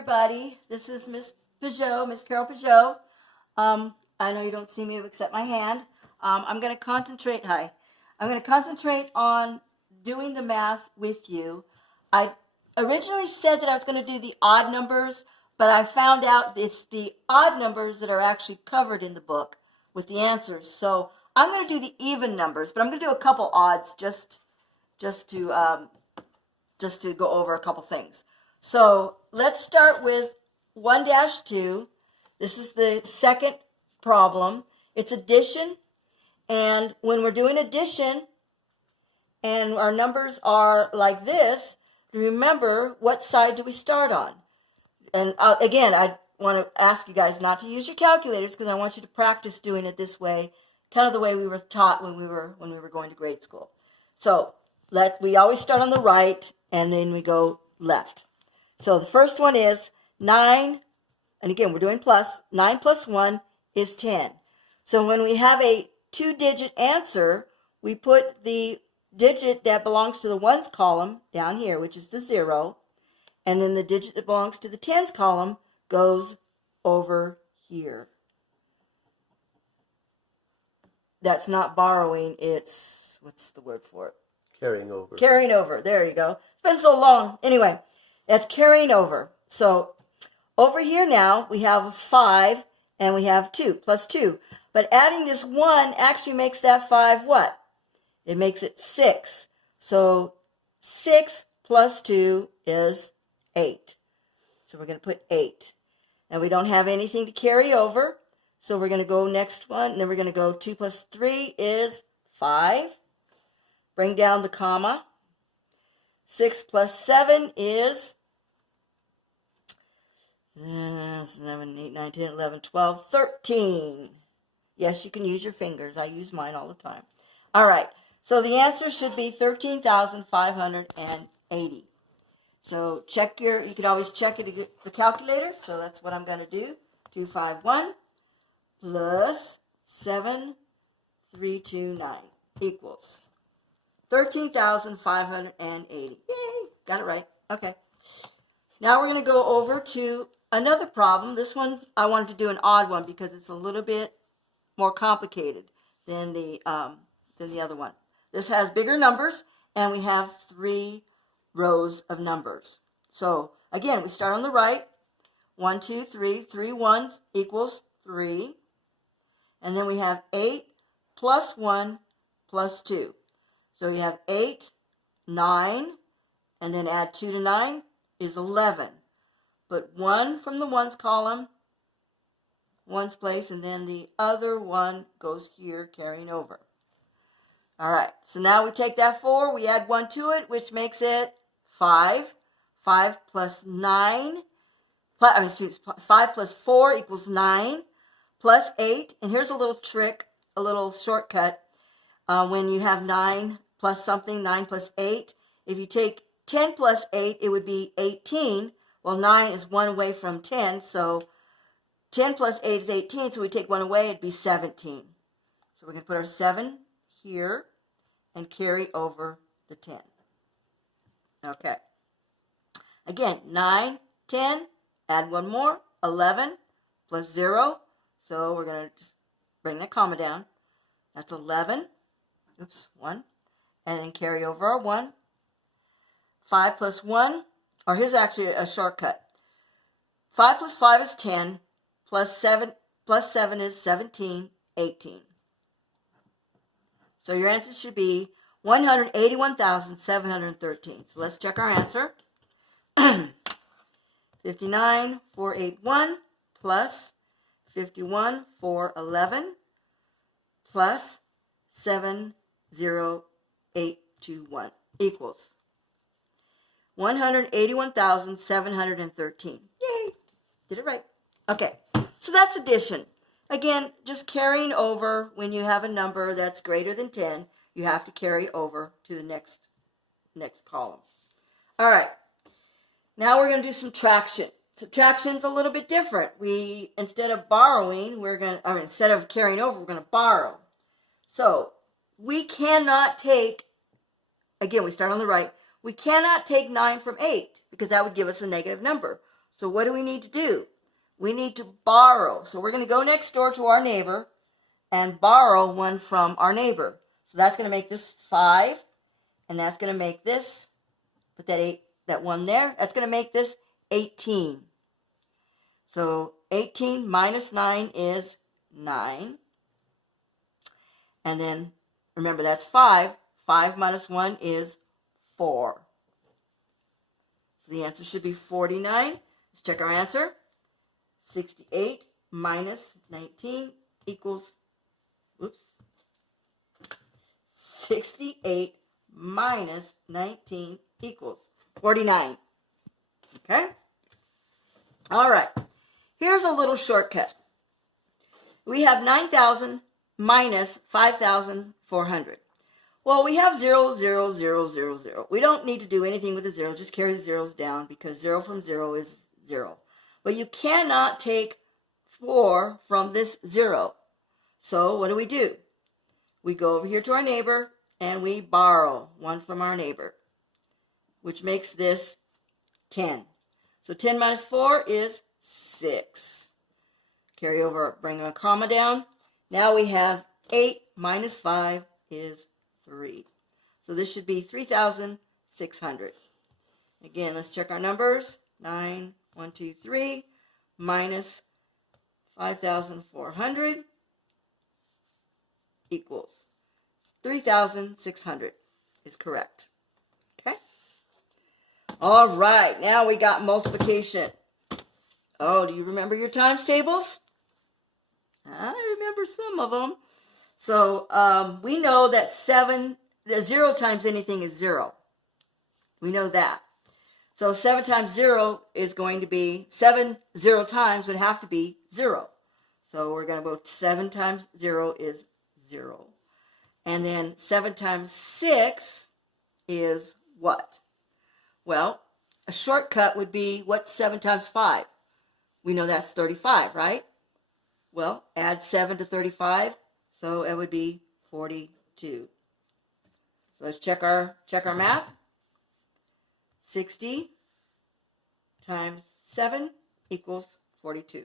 everybody. This is Miss Peugeot, Miss Carol Peugeot. I know you don't see me except my hand. I'm going to concentrate. Hi. I'm going to concentrate on doing the math with you. I originally said that I was going to do the odd numbers, but I found out it's the odd numbers that are actually covered in the book with the answers. So I'm going to do the even numbers, but I'm going to do a couple odds just to go over a couple things. So let's start with 1-2. This is the second problem. It's addition. And when we're doing addition and our numbers are like this, remember what side do we start on? And again, I want to ask you guys not to use your calculators because I want you to practice doing it this way, kind of the way we were taught when we were going to grade school. So we always start on the right and then we go left. So the first one is 9, and again, we're doing plus. 9 plus 1 is 10. So when we have a 2-digit answer, we put the digit that belongs to the ones column down here, which is the 0, and then the digit that belongs to the tens column goes over here. That's not borrowing, it's, what's the word for it? Carrying over. Carrying over, there you go. It's been so long. Anyway, that's carrying over. So over here now, we have 5 and we have 2, plus 2. But adding this 1 actually makes that 5 what? It makes it 6. So 6 plus 2 is 8. So we're going to put 8. And we don't have anything to carry over. So we're going to go next one. And then we're going to go 2 plus 3 is 5. Bring down the comma. 6 plus 7 is 7, 8, 9, 10, 11, 12, 13. Yes, you can use your fingers. I use mine all the time. All right. So the answer should be 13,580. So you could always check it at the calculator. So that's what I'm going to do. 251 plus 7329 equals 13,580. Yay! Got it right. Okay. Now we're going to go over to another problem. This one I wanted to do an odd one because it's a little bit more complicated than the other one. This has bigger numbers and we have 3 rows of numbers. So again, we start on the right. 1, 2, 3. 3 ones equals 3. And then we have 8 plus 1 plus 2. So you have 8, 9, and then add 2 to 9 is 11. But 1 from the ones column, ones place, and then the other one goes here carrying over. All right, so now we take that 4, we add 1 to it, which makes it 5. 5 plus 9, 5 plus 4 equals 9, plus 8. And here's a little trick, a little shortcut. When you have 9 plus something, 9 plus 8, if you take 10 plus 8, it would be 18. Well, 9 is 1 away from 10, so 10 plus 8 is 18, so we take 1 away, it'd be 17. So we're going to put our 7 here and carry over the 10. Okay. Again, 9, 10, add 1 more, 11 plus 0. So we're going to just bring that comma down. That's 11. Oops, 1. And then carry over our 1. 5 plus 1, or here's actually a shortcut. 5 plus 5 is 10, plus 7 is 17, 18. So your answer should be 181,713. So let's check our answer. 59,481 plus 51,411 plus 70821 equals 181,713. Yay! Did it right. Okay, so that's addition. Again, just carrying over when you have a number that's greater than 10, you have to carry over to the next column. All right, now we're going to do subtraction. Subtraction's a little bit different. Instead of borrowing, instead of carrying over, we're going to borrow. So we cannot take, again, we start on the right. We cannot take 9 from 8 because that would give us a negative number. So what do we need to do? We need to borrow. So we're going to go next door to our neighbor and borrow one from our neighbor. So that's going to make this 5, and that's going to make this, put that 1 there, that's going to make this 18. So 18 minus 9 is 9. And then, remember, that's 5. 5 minus 1 is 4. So the answer should be 49. Let's check our answer. 68 minus 19 equals, 68 minus 19 equals 49. Okay? All right. Here's a little shortcut. We have 9,000 minus 5,400. Well, we have 0, 0, 0, 0, 0. We don't need to do anything with the 0. Just carry the zeros down because 0 from 0 is 0. But you cannot take 4 from this 0. So what do? We go over here to our neighbor and we borrow 1 from our neighbor, which makes this 10. So 10 minus 4 is 6. Carry over, bring a comma down. Now we have 8 minus 5 is 3. So this should be 3,600. Again, let's check our numbers. 9, 1, 2, 3 minus 5,400 equals 3,600 is correct. Okay? All right, now we got multiplication. Oh, do you remember your times tables? I remember some of them. So we know that 0 times anything is 0. We know that. So 7 times 0 is going to be, 7 0 times would have to be 0. So we're going to go 7 times 0 is 0. And then 7 times 6 is what? Well, a shortcut would be, what's 7 times 5? We know that's 35, right? Well, add 7 to 35, so it would be 42. So let's check our math. 60 times 7 equals 42.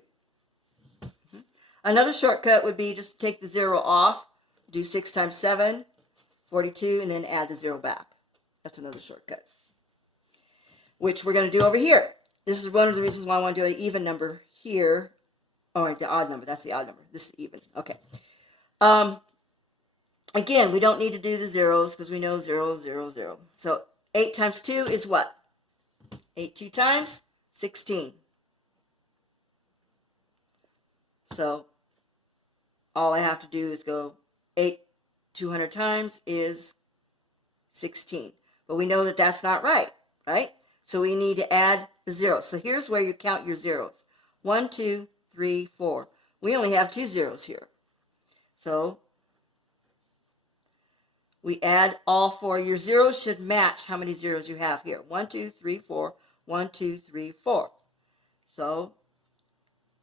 Another shortcut would be just take the 0 off, do 6 times 7, 42, and then add the 0 back. That's another shortcut, which we're going to do over here. This is one of the reasons why I want to do an even number here. Oh, the odd number. That's the odd number. This is even. Okay. Again, we don't need to do the zeros because we know 0, 0, 0. So 8 times 2 is what? 8 2 times 16. So all I have to do is go 8 200 times is 16. But we know that that's not right, right? So we need to add the zeros. So here's where you count your zeros. 1, 2, 3, 4. We only have 2 zeros here. So we add all 4. Your zeros should match how many zeros you have here. 1, 2, 3, 4. 1, 2, 3, 4. So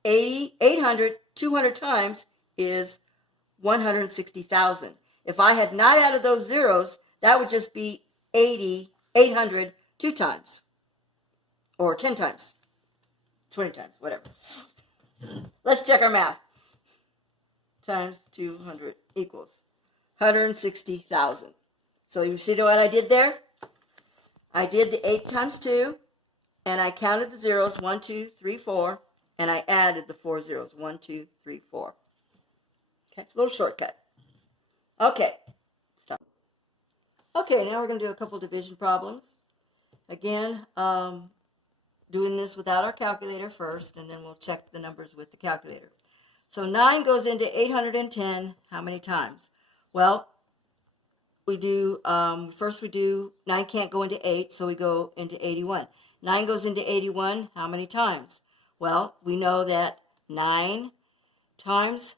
800, 200 times is 160,000. If I had not added those zeros, that would just be 800 2 times. Or 10 times. 20 times, whatever. Let's check our math. Times 200 equals 160,000. So you see what I did there? I did the 8 times 2, and I counted the zeros, 1, 2, 3, 4, and I added the 4 zeros, 1, 2, 3, 4. Okay, a little shortcut. Okay, stop. Okay, now we're going to do a couple division problems. Again, doing this without our calculator first, and then we'll check the numbers with the calculator. So 9 goes into 810 how many times? Well, we do, first we do, 9 can't go into 8, so we go into 81. 9 goes into 81 how many times? Well, we know that 9 times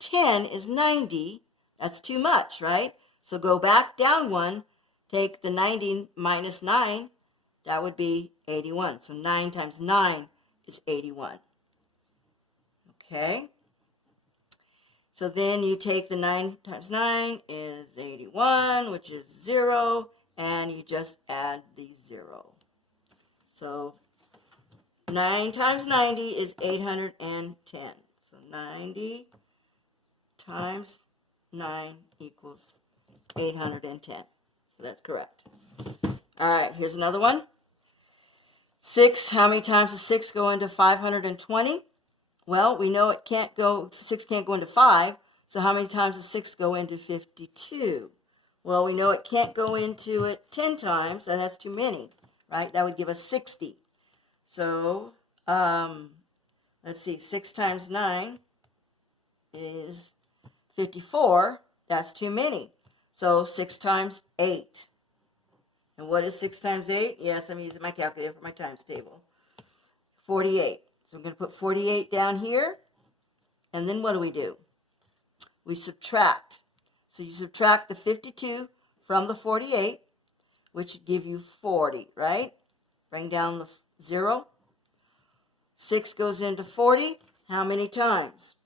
10 is 90. That's too much, right? So go back down 1, take the 90 minus 9, that would be 81. So 9 times 9 is 81. Okay. So then you take the 9 times 9 is 81, which is 0, and you just add the 0. So 9 times 90 is 810. So 90 times 9 equals 810. So that's correct. All right, here's another one. 6, how many times does 6 go into 520? Well, we know 6 can't go into 5, so how many times does 6 go into 52? Well, we know it can't go into it 10 times, and that's too many, right? That would give us 60. So, let's see, 6 times 9 is 54. That's too many. So 6 times 8. And what is 6 times 8? Yes, I'm using my calculator for my times table. 48. So I'm going to put 48 down here. And then what do? We subtract. So you subtract the 52 from the 48, which would give you 40, right? Bring down the 0. 6 goes into 40. How many times?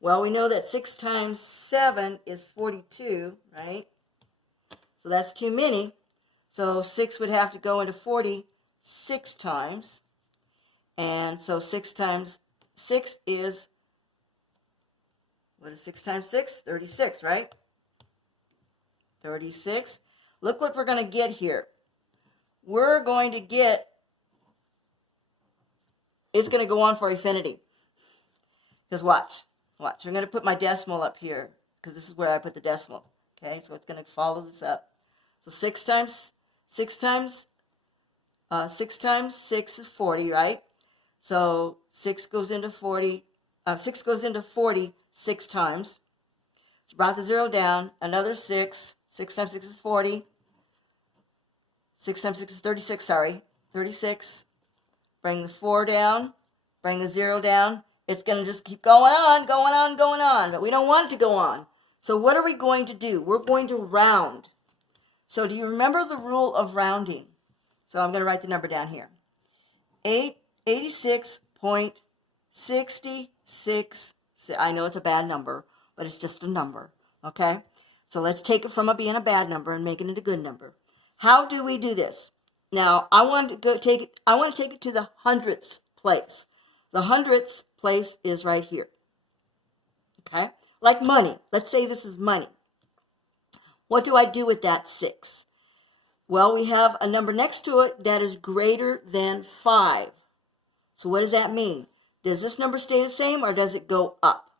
Well, we know that 6 times 7 is 42, right? So that's too many. So 6 would have to go into 40 6 times. And so 6 times 6 is, what is 6 times 6? 36, right? 36. Look what we're going to get here. We're going to get, it's going to go on for infinity. Because watch. I'm going to put my decimal up here because this is where I put the decimal. Okay, so it's going to follow this up. So 6 times 6 is 40, right? So 6 goes into 40. 6 goes into 40 6 times. So brought the 0 down. Another 6. 6 times 6 is 40. 6 times 6 is 36. Sorry, 36. Bring the 4 down. Bring the 0 down. It's going to just keep going on. But we don't want it to go on. So what are we going to do? We're going to round. So do you remember the rule of rounding? So I'm going to write the number down here. 86.66. I know it's a bad number, but it's just a number. Okay? So let's take it from being a bad number and make it into a good number. How do we do this? Now, I want to take it to the hundredths place. The hundredths place is right here. Okay? Like money. Let's say this is money. What do I do with that 6? Well, we have a number next to it that is greater than 5. So what does that mean? Does this number stay the same or does it go up?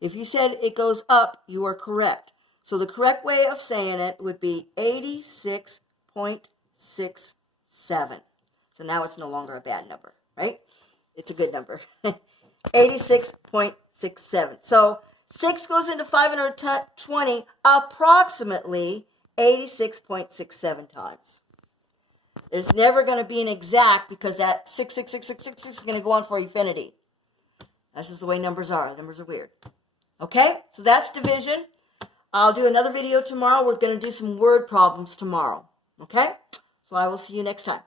If you said it goes up, you are correct. So the correct way of saying it would be 86.67. So now it's no longer a bad number, right? It's a good number. 86.67. So 6 goes into 520 approximately 86.67 times. There's never going to be an exact because that 66666 is going to go on for infinity. That's just the way numbers are. Numbers are weird. Okay? So that's division. I'll do another video tomorrow. We're going to do some word problems tomorrow. Okay? So I will see you next time.